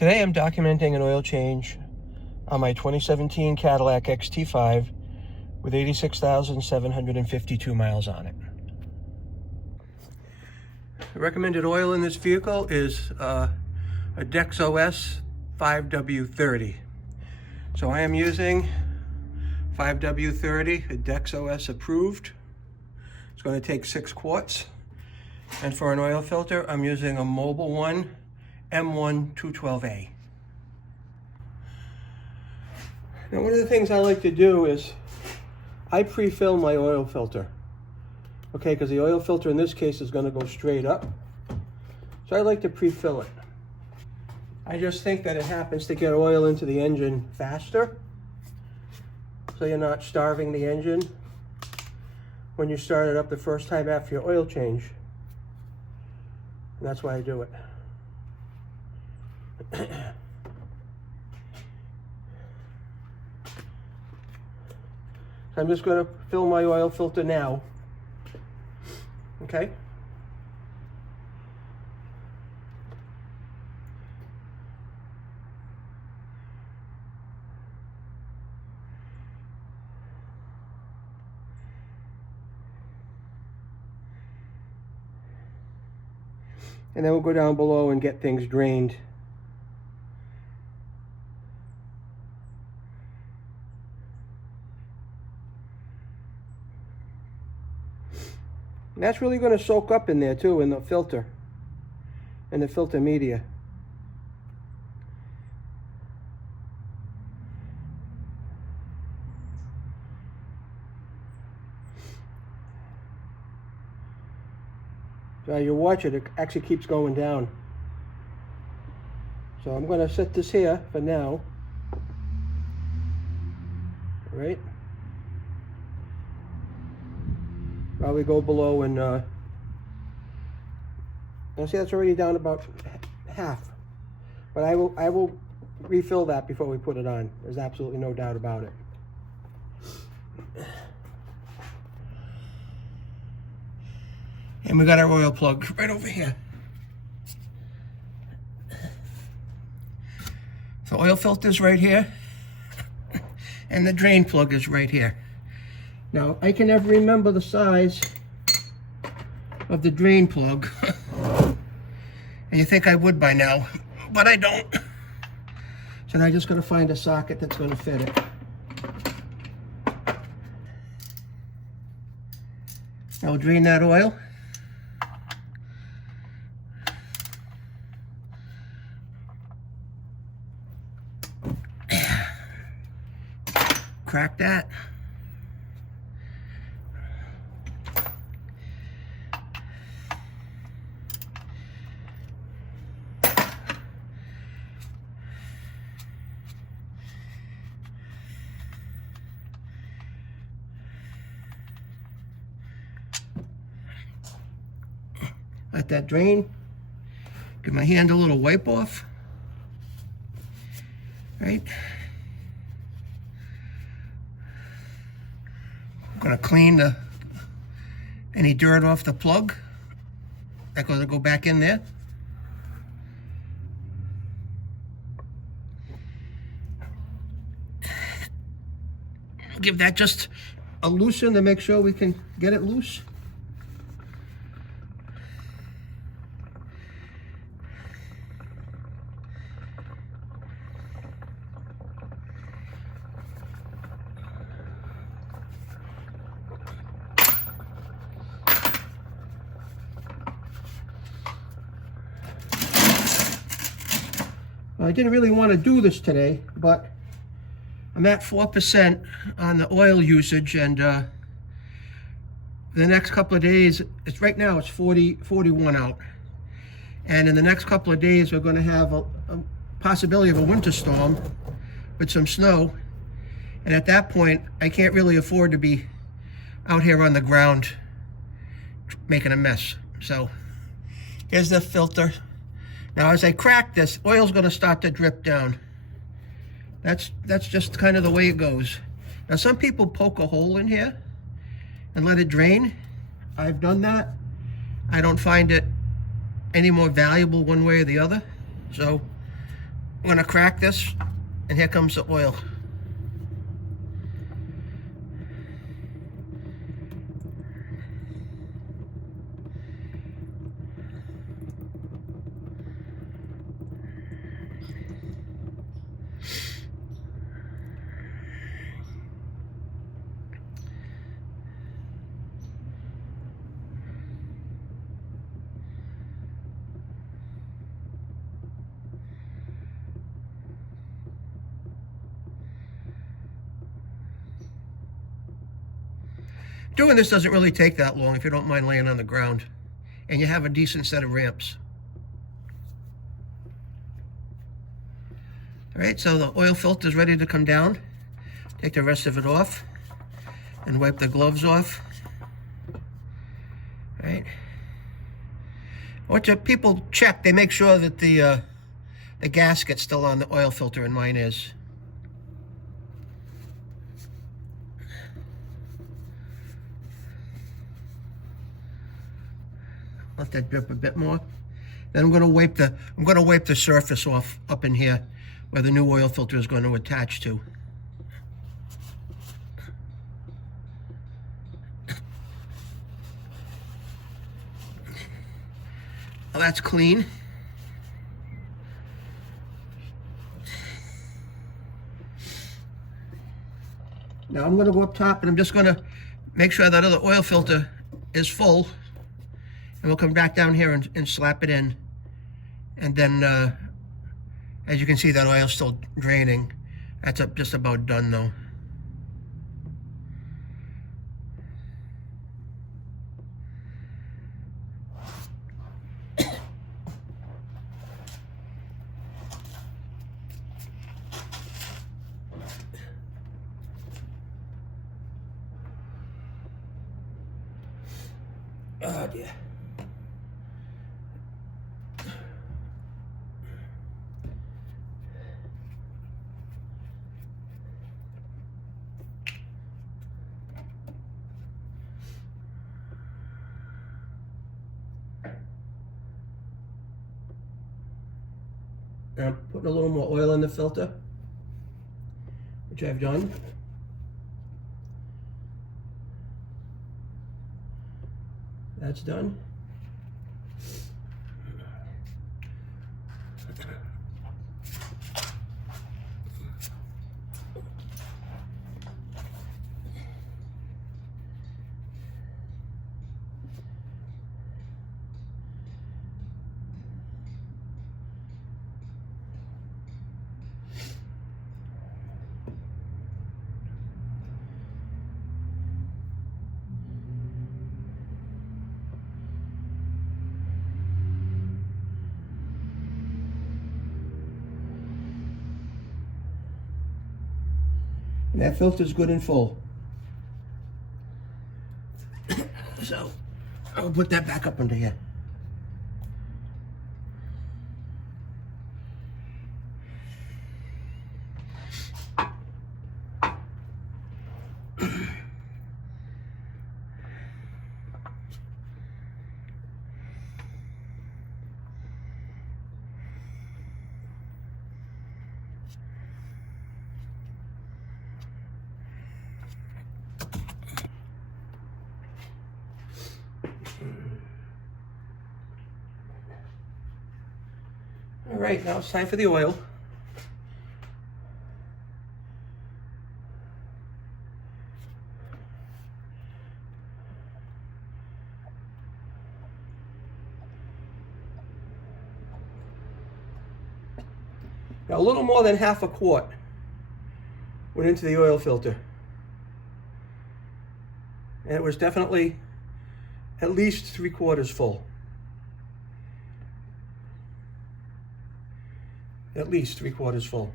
Today I'm documenting an oil change on my 2017 Cadillac XT5 with 86,752 miles on it. The recommended oil in this vehicle is a DexOS 5W30. So I am using 5W30, a DexOS approved. It's going to take 6 quarts. And for an oil filter, I'm using a Mobil 1 M1 212A. Now, one of the things I like to do is I pre-fill my oil filter. Okay, because the oil filter in this case is going to go straight up. So I like to pre-fill it. I just think that it happens to get oil into the engine faster, so you're not starving the engine when you start it up the first time after your oil change. And that's why I do it. I'm just going to fill my oil filter now. Okay? And then we'll go down below and get things drained. And that's really going to soak up in there too, in the filter media. So you watch it, it actually keeps going down. So I'm going to set this here for now. All right. Probably go below and you'll see that's already down about half. But I will refill that before we put it on. There's absolutely no doubt about it. And we got our oil plug right over here. The oil filter's right here, and the drain plug is right here. Now, I can never remember the size of the drain plug. And you think I would by now, but I don't. So now I just gotta find a socket that's gonna fit it. Now we'll drain that oil. Crack that. Let that drain. Give my hand a little wipe off. Right? I'm gonna clean any dirt off the plug. That's gonna go back in there. Give that just a loosen to make sure we can get it loose. I didn't really want to do this today, but I'm at 4% on the oil usage, and the next couple of days, right now it's 41 out. And in the next couple of days, we're going to have a possibility of a winter storm with some snow. And at that point, I can't really afford to be out here on the ground making a mess. So here's the filter. Now, as I crack this, oil's going to start to drip down. That's just kind of the way it goes. Now, some people poke a hole in here and let it drain. I've done that. I don't find it any more valuable one way or the other. So I'm gonna crack this, and here comes the oil. Doing this doesn't really take that long if you don't mind laying on the ground and you have a decent set of ramps. All right, so the oil filter is ready to come down. Take the rest of it off and wipe the gloves off. All right. What your people check, they make sure that the gasket's still on the oil filter, and mine is. Let that drip a bit more. Then I'm going to wipe the surface off up in here where the new oil filter is going to attach to. Well, that's clean. Now I'm going to go up top and I'm just going to make sure that other oil filter is full. And we'll come back down here and slap it in. And then, as you can see, that oil's still draining. That's just about done, though. Oh, dear. And I'm putting a little more oil in the filter, which I've done. That's done. And that filter's good and full. So I'll put that back up under here. All right, now it's time for the oil. Now a little more than half a quart went into the oil filter. And it was definitely at least 3/4 full. At least 3/4 full.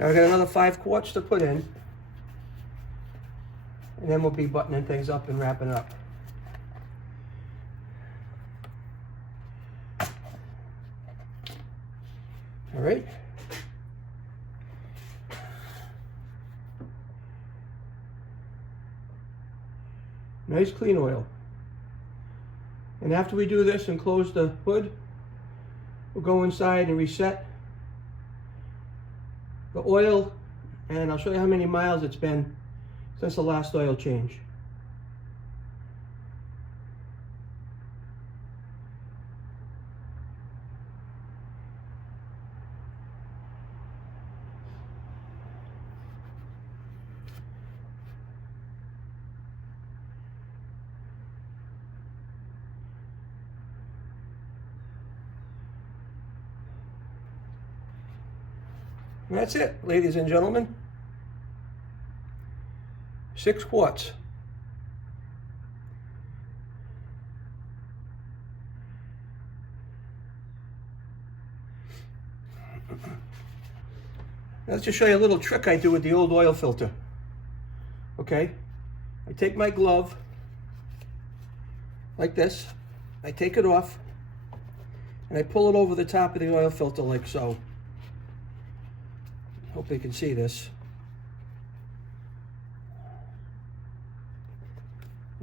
Now we got another 5 quarts to put in. And then we'll be buttoning things up and wrapping it up. All right. Nice clean oil. And after we do this and close the hood, we'll go inside and reset the oil, and I'll show you how many miles it's been since the last oil change. And that's it, ladies and gentlemen. 6 quarts. Let's just show you a little trick I do with the old oil filter. Okay, I take my glove like this, I take it off, and I pull it over the top of the oil filter like so. Hope you can see this.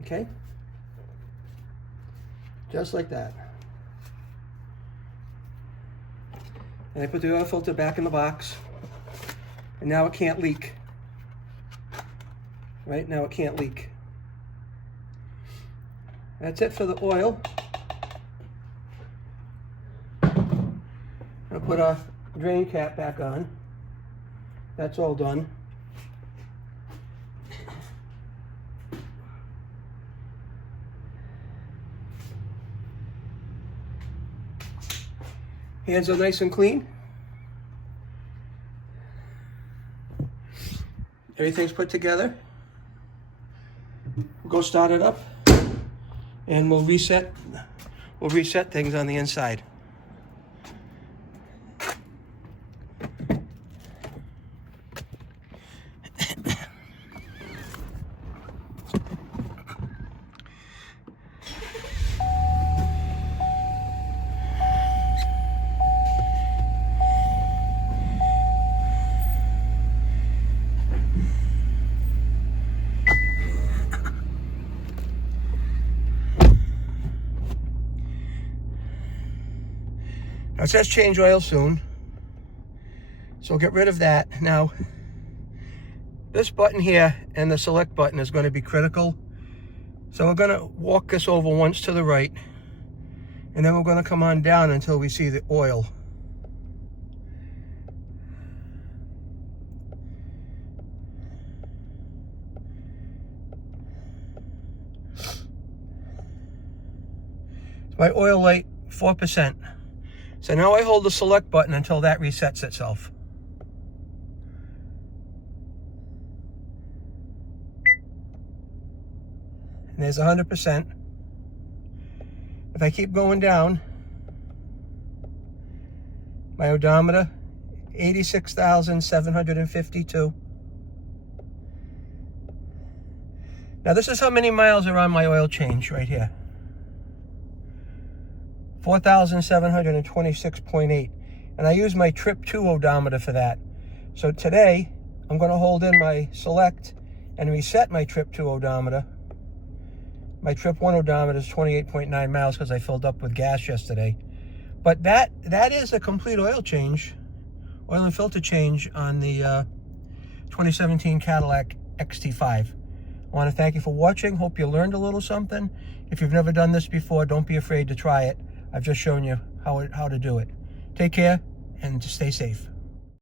Okay, just like that. And I put the oil filter back in the box, and now it can't leak. Right now it can't leak. That's it for the oil. I'll put a drain cap back on. That's all done. Hands are nice and clean. Everything's put together. We'll go start it up, and we'll reset things on the inside. Now it says change oil soon, so get rid of that. Now, this button here and the select button is going to be critical. So we're going to walk this over once to the right, and then we're going to come on down until we see the oil. My oil light, 4%. So now I hold the select button until that resets itself. And there's 100%. If I keep going down, my odometer, 86,752. Now this is how many miles are on my oil change right here. 4,726.8, and I use my Trip 2 odometer for that. So today, I'm going to hold in my select and reset my Trip 2 odometer. My Trip 1 odometer is 28.9 miles because I filled up with gas yesterday. But that is a complete oil change, oil and filter change on the 2017 Cadillac XT5. I want to thank you for watching. Hope you learned a little something. If you've never done this before, don't be afraid to try it. I've just shown you how to do it. Take care and just stay safe.